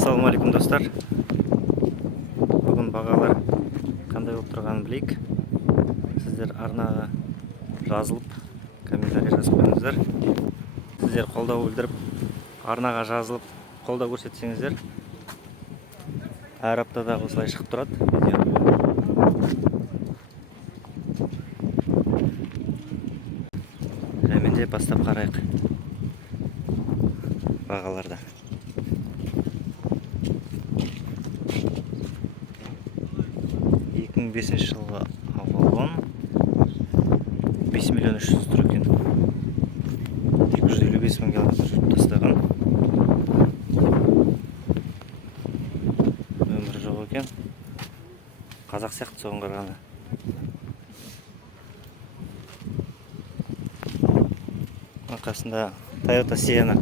Ассалаумағалейкум достар. Бүгін бағалар қандай болып тұрғанын білейік. Сіздер арнаға жазылып, комментарий жазып қойыңыздар. Сіздер қолдау білдіріп, арнаға жазылып, қолдау көрсетсеңіздер, әр аптада осылай шығып тұрады видео. Жәмен де бастап қарайық бағаларда. 2005 жылғы Avalon 5 миллион 300 тұр екен. 255 мың километр жүріп тастаған. Өмірі жоқ екен. Қазақ сияқты соған қарағанда. Арқасында Toyota Sienna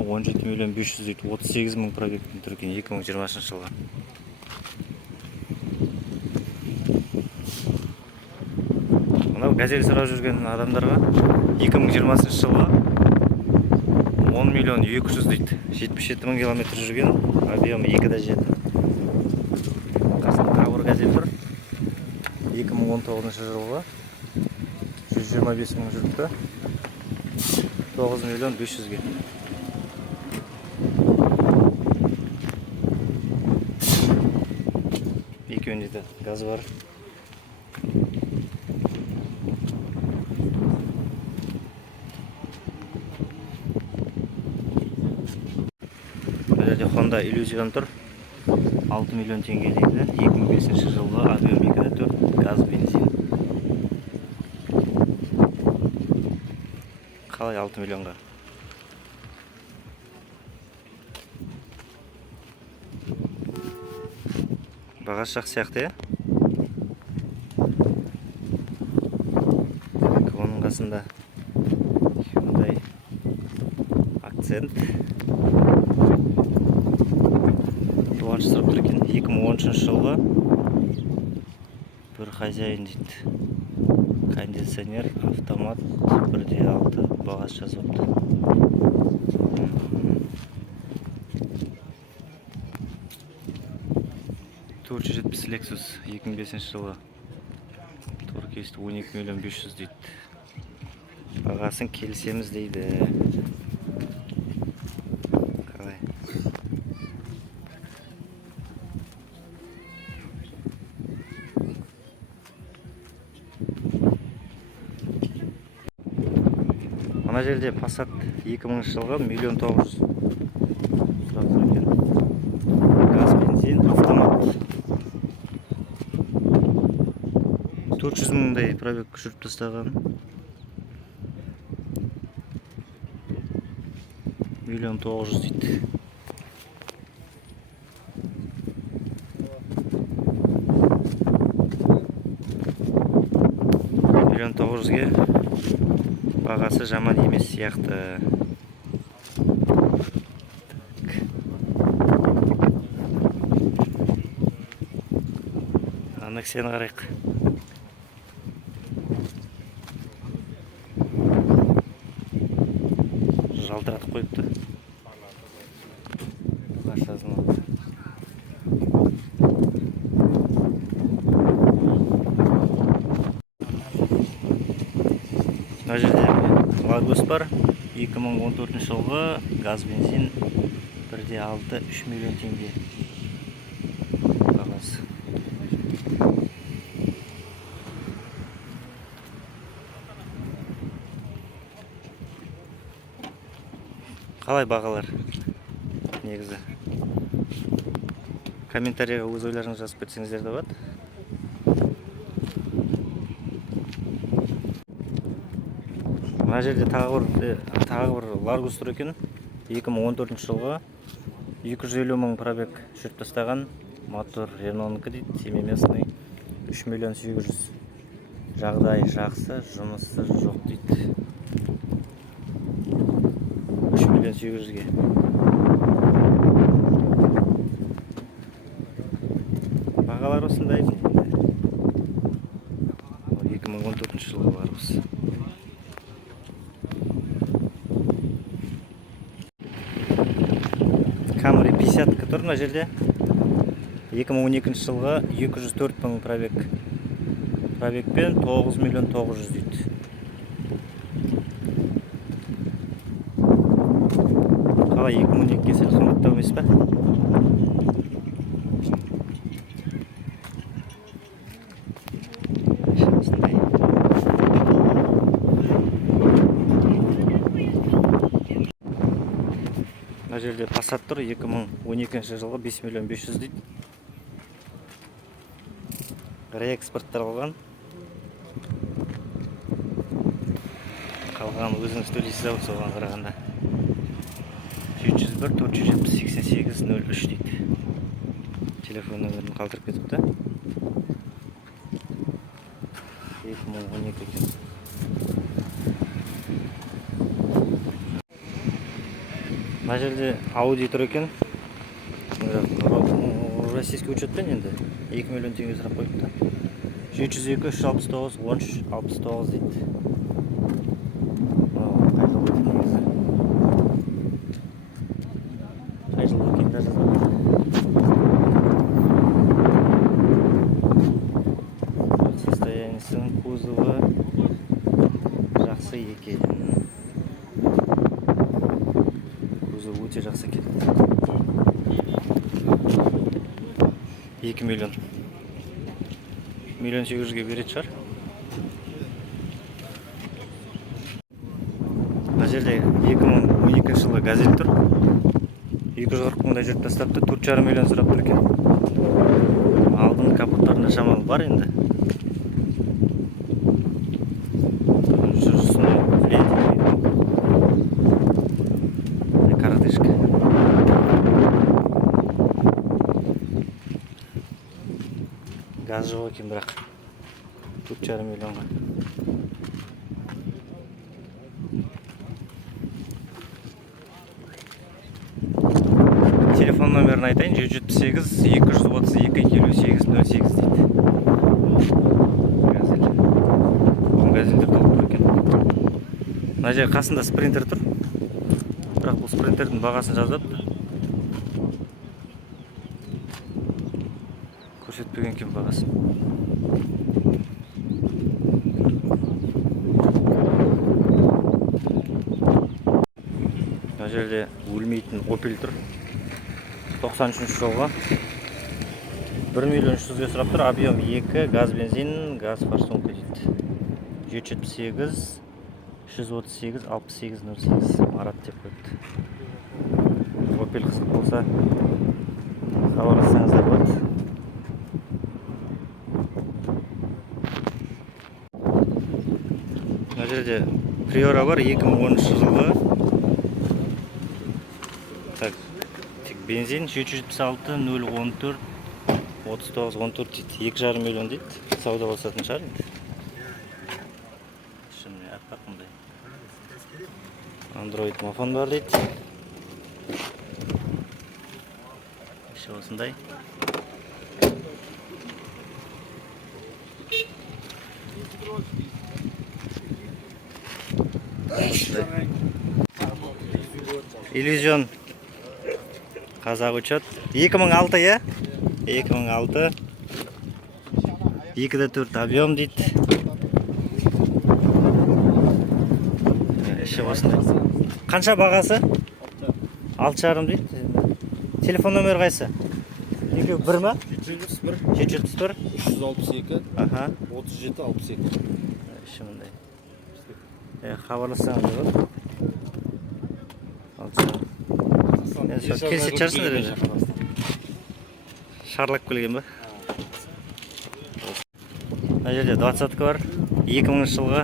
17 миллион 500 дейді, 38 мың пробегпен тұр екен 2020 жылға. Мынау газель сұрап жүрген адамдарға 2020 жылға 10 миллион 200 дейді, 77 мың километр жүрген, объемы 2-де жеті. Қасында тағы бір газель тұр. 2019 жылға 125 мың жүріпті, 9 миллион 500-ге. Екеуінде де газ бар. Бұл жерде Honda Illusion тұр. 6 миллион теңге дейді. 2005 жылғы, объем 2-де 4, газ, бензин. Қалай 6 миллионға? Бағасы жақсы сияқты, оның қасында Hyundai Accent тұрып тұр екен. 2013 жылғы бір хозяин дейді. Кондиционер, автомат, 1.6, бағасы жазылыпты. 470 Lexus 2005 жылы Туркейст 12 миллион 500 дейді. Бағасын келісеміз дейді. Қалай? Мына жерде Passat 2000 жылғы 1 миллион 900 тұрап тұр екен. Газ, бензин, автомат. 400 мыңдай пробег жүріп тастаған. 1 миллион 900 дейді. Миллион 900-ге бағасы жаман емес сияқты. Нексені қарайық. Жалтыратып қойыпты. Мына жерде Lagos бар. 2014 жылғы, газ, бензин 1.6, 3 миллион теңге бағасы. Қалай бағалар негізі? Комментарийға өз ойларыңызды жазып кетсеңіздер де болады. Мына жерде тағы бір Lagos тұр екен. 2014 жылғы 250 мың пробег жүріп тастаған. Мотор Renault-нікі дейді, семиместный, 3 миллион 800. Жағдай жақсы, жұмысы жоқ дейді. 3 миллион 800-ге. Бағалар осындай. 2014 жылғы Lagos. Camry 50 тұр мына жерде. 2012 жылғы 204 мың пробегпен 9 миллион 900 дейді. Қалай 2012 есе қымбаттау емес пе? Мына жерде Passat тұр, 2012 жылғы 5 миллион 500 дейді. Реэкспортталған. Қалған өзіңіз төлейсіз ау соған қарағанда. 701 470 88 03 дейді. Телефон нөмірін қалдырып кетіпті. 2012 екен. Мына жерде Audi тұр екен. Российский учетпен енді 2 миллион теңге сұрап қойыпты. 702 369 13 69 дейді. Қай жылғы екен де жазады. Состояниесінің кузовы жақсы екен. Кузовы өте жақсы екен. 2 миллион. Миллион 800-ге береді шығар. Мына жерде 2012 жылғы газель тұр. 240 мыңдай жүріп тастапты. 4,5 миллион сұрап тұр екен. Алдың капоттарында шамалы бар енді. Жүрісін біледі. Коротышка. Газ жоқ екен бірақ 4,5 миллионға. Телефон номерін айтайын, 778 232 58 08 дейді. Газель. Газельдер толып тұр екен. Мына жер қасында спринтер тұр. Бірақ бұл спринтердің бағасын жазыпты. Көрсетпеген екен бағасын. Мына жерде өлмейтін Opel тұр. 93 жылғы 1 миллион 300-ге сұрап тұр. Объем 2, газ бензин, газ форсунка дейді. 778 338 68 08 Марат деп қойыпты. Opel қызық болса хабарлассаңыздар болады. Мына жерде Priora бар, 2013 жылғы. Так, тек бензин 776 014 39 14 дейді. 2,5 миллион дейді. Сауда болсатын шығар енді. Шынымен аппақ мындай. Android мафон бар дейді. Іші осындай. Иллюзион қазақ учет 2006 я? 2006 2,4 объем дейді. Іші осындай. Қанша бағасы? 6,5 дейді. Телефон номер қайсы? Екеу бір ма? 741 362 Аха. 37 62. Іші мындай. Хабарлассаңыз болады. Келсе чарсыңдар енді. Шарлап келген ба? Мына жерде 20-ка бар. 2000 жылғы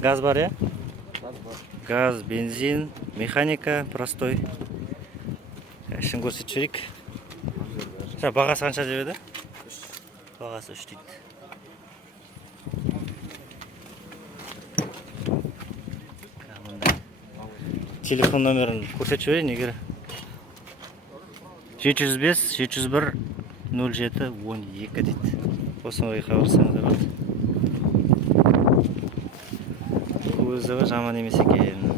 газ бар, я? Газ, бензин, механика, простой. Ішін көрсетіп жіберейік. Бағасы қанша деп еді? Бағасы 3 дейді. Телефон номерін көрсетіп жіберейін егер. 705 701 07 12 дейді. Осыны хабарласаңыздар болады. Кузовы жаман емес екен.